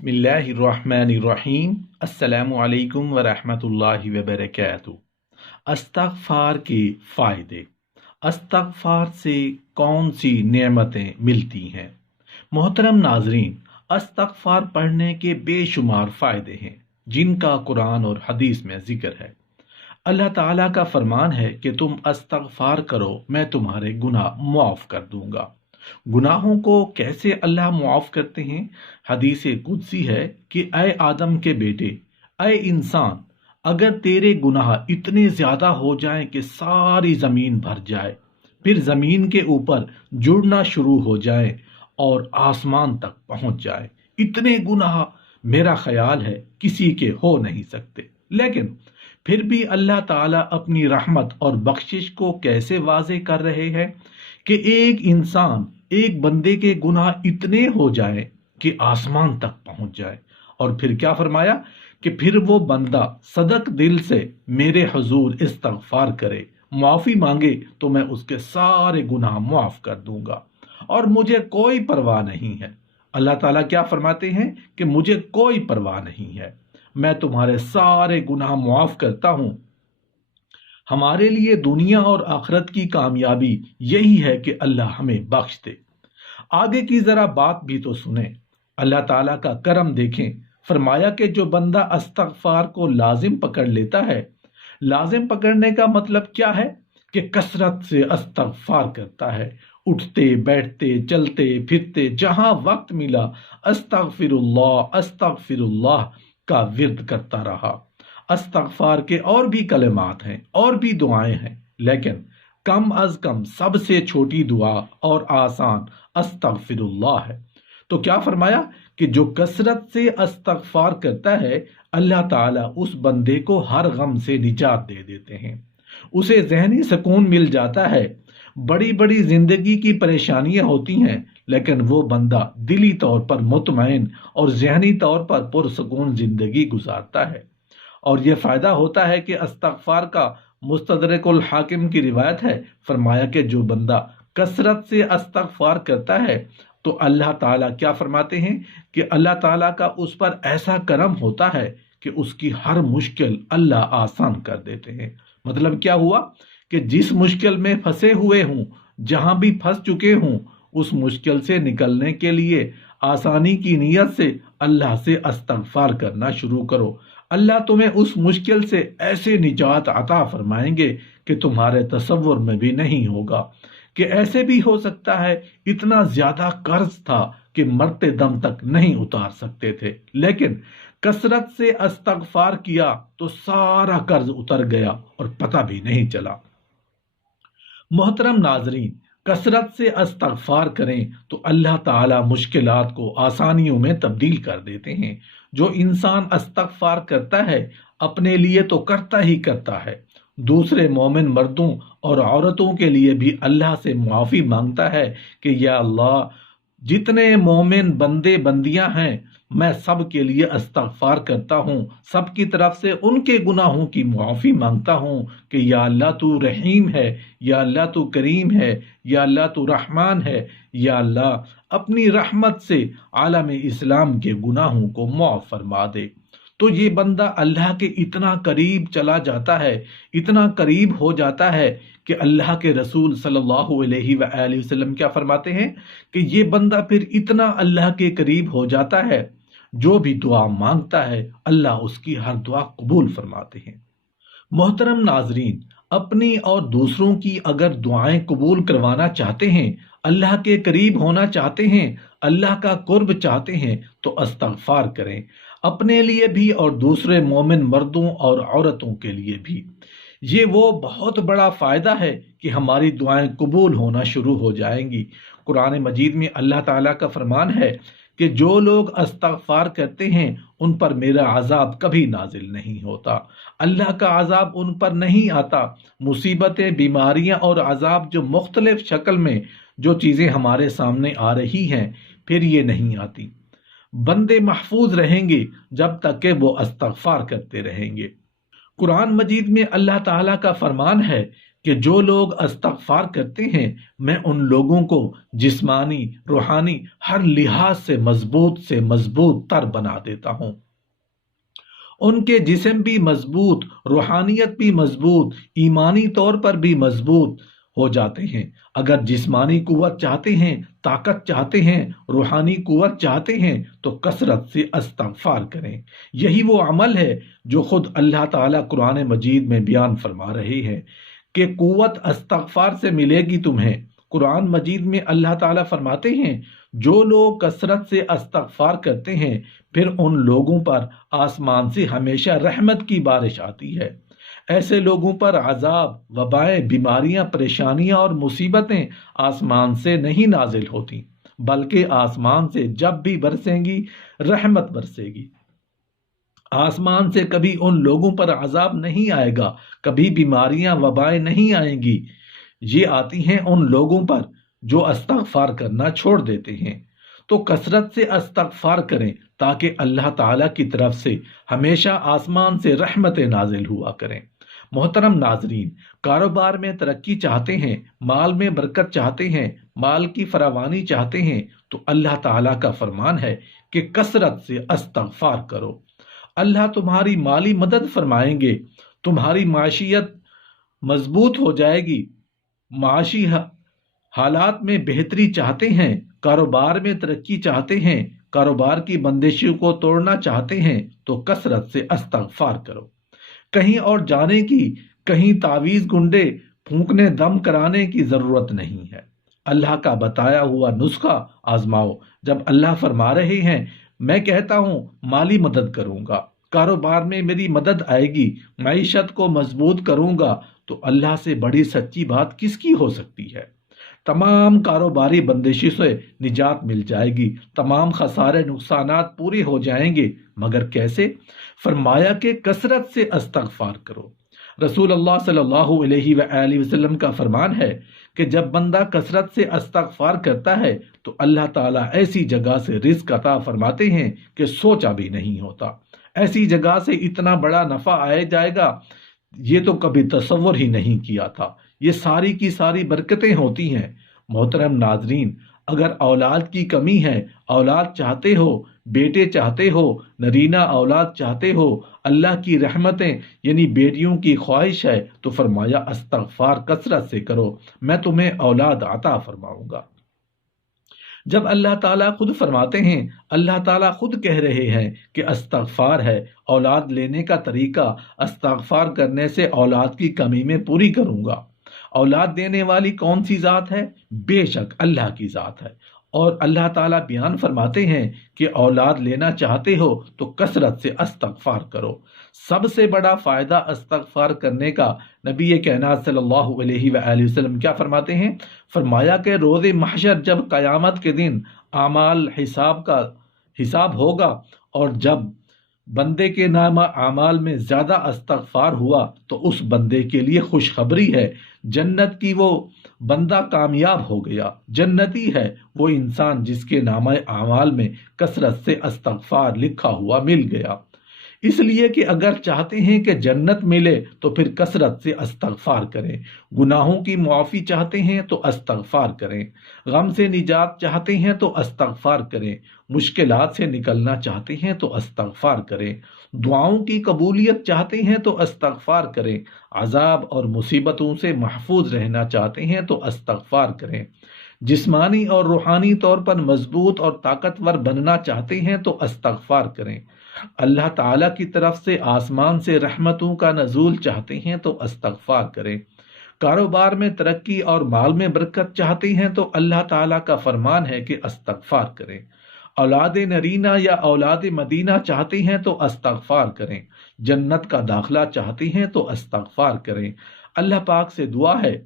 बिस्मिल्लाहिर्रहमानिर्रहीम। अस्सलामु अलैकुम वरहमतुल्लाहि वबरकातुहू। इस्तग़फ़ार के फ़ायदे। इस्तग़फ़ार से कौन सी नेमतें मिलती हैं? मोहतरम नाज़रीन, इस्तग़फ़ार पढ़ने के बेशुमार फ़ायदे हैं जिनका कुरान और हदीस में ज़िक्र है। अल्लाह ताला का फरमान है कि तुम इस्तग़फ़ार करो, मैं तुम्हारे गुनाह मुआफ़ कर दूंगा। गुनाहों को कैसे अल्लाह मुआफ़ करते हैं? हदीस कुदसी है कि ऐ आदम के बेटे, ऐ इंसान, अगर तेरे गुनाह इतने ज़्यादा हो जाएं कि सारी ज़मीन भर जाए, फिर ज़मीन के ऊपर जुड़ना शुरू हो जाए और आसमान तक पहुंच जाए, इतने गुनाह मेरा ख्याल है किसी के हो नहीं सकते। लेकिन फिर भी अल्लाह ताला अपनी रहमत और बख्शिश को कैसे वाज़े कर रहे हैं कि एक इंसान, एक बंदे के गुनाह इतने हो जाए कि आसमान तक पहुंच जाए, और फिर क्या फरमाया कि फिर वो बंदा सदक दिल से मेरे हुजूर इस्तग़फ़ार करे, माफ़ी मांगे, तो मैं उसके सारे गुनाह माफ़ कर दूंगा और मुझे कोई परवाह नहीं है। अल्लाह ताला क्या फरमाते हैं कि मुझे कोई परवाह नहीं है, मैं तुम्हारे सारे गुनाह माफ़ करता हूं। हमारे लिए दुनिया और आखिरत की कामयाबी यही है कि अल्लाह हमें बख्श दे। आगे की जरा बात भी तो सुने, अल्लाह ताला का करम देखें। फरमाया कि जो बंदा इस्तग़फ़ार को लाजिम पकड़ लेता है, लाजिम पकड़ने का मतलब क्या है कि कसरत से इस्तग़फ़ार करता है, उठते बैठते चलते फिरते जहां वक्त मिला अस्तग़फ़िरुल्लाह अस्तग़फ़िरुल्लाह का विर्द करता रहा। इस्तग़फ़ार के और भी कलमात हैं और भी दुआएं हैं, लेकिन कम अज कम सबसे छोटी दुआ और आसान अस्तग़फ़िरुल्लाह है। तो क्या फरमाया कि जो कसरत से इस्तग़फ़ार करता है, अल्लाह ताला उस बंदे को हर गम से निजात दे देते हैं, उसे ज़हनी सुकून मिल जाता है। बड़ी बड़ी जिंदगी की परेशानियां होती हैं, लेकिन वो बंदा दिली तौर पर मुतमईन और ज़हनी तौर पर पुरसुकून जिंदगी गुजारता है। और यह फायदा होता है कि इस्तग़फ़ार का मुस्तदरकुल हाकिम की रिवायत है, फरमाया कि जो बंदा कसरत से इस्तग़फ़ार करता है तो अल्लाह ताला क्या फरमाते हैं कि अल्लाह ताला का उस पर ऐसा करम होता है कि उसकी हर मुश्किल अल्लाह आसान कर देते हैं। मतलब क्या हुआ कि जिस मुश्किल में फंसे हुए हूं, जहां भी फंस चुके हूं, उस मुश्किल से निकलने के लिए आसानी की नीयत से अल्लाह से इस्तग़फ़ार करना शुरू करो। अल्लाह तुम्हें उस मुश्किल से ऐसे निजात अता फरमाएंगे कि तुम्हारे तसव्वुर में भी नहीं होगा। कि ऐसे भी हो सकता है इतना ज्यादा कर्ज था कि मरते दम तक नहीं उतार सकते थे, लेकिन कसरत से इस्तग़फ़ार किया तो सारा कर्ज उतर गया और पता भी नहीं चला। मोहतरम नाजरीन, कसरत से इस्तग़फ़ार करें तो अल्लाह ताला मुश्किलात को आसानियों में तब्दील कर देते हैं। जो इंसान इस्तग़फ़ार करता है, अपने लिए तो करता ही करता है, दूसरे मोमिन मर्दों और औरतों के लिए भी अल्लाह से मुआफ़ी मांगता है कि या अल्लाह, जितने मोमिन बंदे बंदियां हैं, मैं सब के लिए इस्तग़फ़ार करता हूँ, सब की तरफ से उनके गुनाहों की मुआफ़ी मांगता हूँ कि या अल्लाह तू रहीम है, या अल्लाह तू करीम है, या अल्लाह तू रहमान है, या अल्लाह अपनी रहमत से आलम इस्लाम के गुनाहों को मुआफ़ फरमा दे। तो ये बंदा अल्लाह के इतना करीब चला जाता है, इतना करीब हो जाता है कि अल्लाह के रसूल सल्लल्लाहु अलैहि वसल्लम क्या फरमाते हैं कि ये बंदा फिर इतना अल्लाह के करीब हो जाता है, जो भी दुआ मांगता है अल्लाह उसकी हर दुआ कबूल फरमाते हैं। मोहतरम नाजरीन, अपनी और दूसरों की अगर दुआएं कबूल करवाना चाहते हैं, अल्लाह के करीब होना चाहते हैं, अल्लाह का कुर्ब चाहते हैं, तो इस्तग़फ़ार करें, अपने लिए भी और दूसरे मोमिन मर्दों और औरतों के लिए भी। ये वो बहुत बड़ा फायदा है कि हमारी दुआएं कबूल होना शुरू हो जाएंगी। कुरान मजीद में अल्लाह ताला का फरमान है कि जो लोग इस्तग़फ़ार करते हैं उन पर मेरा अजाब कभी नाजिल नहीं होता, अल्लाह का अजाब उन पर नहीं आता। मुसीबतें, बीमारियां और अजाब जो मुख्तलिफ शक्ल में जो चीज़ें हमारे सामने आ रही हैं, फिर ये नहीं आती। बंदे महफूज रहेंगे जब तक कि वो इस्तग़फ़ार करते रहेंगे। कुरान मजीद में अल्लाह ताला का फरमान है کہ جو لوگ استغفار کرتے ہیں میں ان لوگوں کو جسمانی روحانی ہر لحاظ سے مضبوط تر بنا دیتا ہوں۔ ان کے جسم بھی مضبوط، روحانیت بھی مضبوط، ایمانی طور پر بھی مضبوط ہو جاتے ہیں۔ اگر جسمانی قوت چاہتے ہیں، طاقت چاہتے ہیں، روحانی قوت چاہتے ہیں تو کثرت سے استغفار کریں۔ یہی وہ عمل ہے جو خود اللہ تعالیٰ قرآن مجید میں بیان فرما رہے ہیں کہ قوت استغفار سے ملے گی تمہیں۔ قرآن مجید میں اللہ تعالیٰ فرماتے ہیں جو لوگ کثرت سے استغفار کرتے ہیں پھر ان لوگوں پر آسمان سے ہمیشہ رحمت کی بارش آتی ہے۔ ایسے لوگوں پر عذاب، وبائیں، بیماریاں، پریشانیاں اور مصیبتیں آسمان سے نہیں نازل ہوتی، بلکہ آسمان سے جب بھی برسیں گی رحمت برسے گی۔ آسمان سے کبھی ان لوگوں پر عذاب نہیں آئے گا، کبھی بیماریاں وبائیں نہیں آئیں گی۔ یہ آتی ہیں ان لوگوں پر جو استغفار کرنا چھوڑ دیتے ہیں۔ تو کثرت سے استغفار کریں تاکہ اللہ تعالیٰ کی طرف سے ہمیشہ آسمان سے رحمتیں نازل ہوا کریں۔ محترم ناظرین، کاروبار میں ترقی چاہتے ہیں، مال میں برکت چاہتے ہیں، مال کی فراوانی چاہتے ہیں تو اللہ تعالیٰ کا فرمان ہے کہ کثرت سے استغفار کرو۔ اللہ تمہاری مالی مدد فرمائیں گے، تمہاری معیشت مضبوط ہو جائے گی۔ معاشی حالات میں بہتری چاہتے ہیں، کاروبار میں ترقی چاہتے ہیں، کاروبار کی بندشوں کو توڑنا چاہتے ہیں تو کثرت سے استغفار کرو۔ کہیں اور جانے کی، کہیں تعویذ گنڈے پھونکنے دم کرانے کی ضرورت نہیں ہے۔ اللہ کا بتایا ہوا نسخہ آزماؤ۔ جب اللہ فرما رہے ہیں میں کہتا ہوں مالی مدد کروں گا، کاروبار میں میری مدد آئے گی، معیشت کو مضبوط کروں گا، تو اللہ سے بڑی سچی بات کس کی ہو سکتی ہے؟ تمام کاروباری بندشوں سے نجات مل جائے گی، تمام خسارے نقصانات پورے ہو جائیں گے، مگر کیسے؟ فرمایا کہ کثرت سے استغفار کرو۔ رسول اللہ صلی اللہ علیہ وآلہ وسلم کا فرمان ہے کہ جب بندہ کثرت سے استغفار کرتا ہے تو اللہ تعالیٰ ایسی جگہ سے رزق عطا فرماتے ہیں کہ سوچا بھی نہیں ہوتا۔ ایسی جگہ سے اتنا بڑا نفع آئے جائے گا یہ تو کبھی تصور ہی نہیں کیا تھا۔ یہ ساری کی ساری برکتیں ہوتی ہیں۔ محترم ناظرین، اگر اولاد کی کمی ہے، اولاد چاہتے ہو، بیٹے چاہتے ہو، نرینہ اولاد چاہتے ہو، اللہ کی رحمتیں یعنی بیٹیوں کی خواہش ہے تو فرمایا استغفار کثرت سے کرو، میں تمہیں اولاد عطا فرماؤں گا۔ جب اللہ تعالیٰ خود فرماتے ہیں، اللہ تعالیٰ خود کہہ رہے ہیں کہ استغفار ہے، اولاد لینے کا طریقہ استغفار کرنے سے اولاد کی کمی میں پوری کروں گا۔ اولاد دینے والی کون سی ذات ہے؟ بے شک اللہ کی ذات ہے۔ اور اللہ تعالیٰ بیان فرماتے ہیں کہ اولاد لینا چاہتے ہو تو کثرت سے استغفار کرو۔ سب سے بڑا فائدہ استغفار کرنے کا نبی کائنات صلی اللہ علیہ وآلہ وسلم کیا فرماتے ہیں؟ فرمایا کہ روز محشر جب قیامت کے دن اعمال کا حساب ہوگا اور جب بندے کے نامہ اعمال میں زیادہ استغفار ہوا تو اس بندے کے لیے خوشخبری ہے، جنت کی، وہ بندہ کامیاب ہو گیا، جنتی ہے وہ انسان جس کے نامہ اعمال میں کثرت سے استغفار لکھا ہوا مل گیا۔ اس لیے کہ اگر چاہتے ہیں کہ جنت ملے تو پھر کثرت سے استغفار کریں، گناہوں کی معافی چاہتے ہیں تو استغفار کریں، غم سے نجات چاہتے ہیں تو استغفار کریں، مشکلات سے نکلنا چاہتے ہیں تو استغفار کریں، دعاؤں کی قبولیت چاہتے ہیں تو استغفار کریں، عذاب اور مصیبتوں سے محفوظ رہنا چاہتے ہیں تو استغفار کریں، جسمانی اور روحانی طور پر مضبوط اور طاقتور بننا چاہتے ہیں تو استغفار کریں، اللہ تعالیٰ کی طرف سے آسمان سے رحمتوں کا نزول چاہتے ہیں تو استغفار کریں، کاروبار میں ترقی اور مال میں برکت چاہتے ہیں تو اللہ تعالیٰ کا فرمان ہے کہ استغفار کریں، اولاد نرینہ یا اولاد مدینہ چاہتے ہیں تو استغفار کریں، جنت کا داخلہ چاہتے ہیں تو استغفار کریں۔ اللہ پاک سے دعا ہے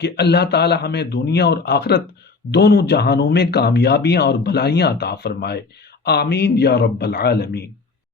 کہ اللہ تعالیٰ ہمیں دنیا اور آخرت دونوں جہانوں میں کامیابیاں اور بھلائیاں عطا فرمائے، آمین یا رب العالمین۔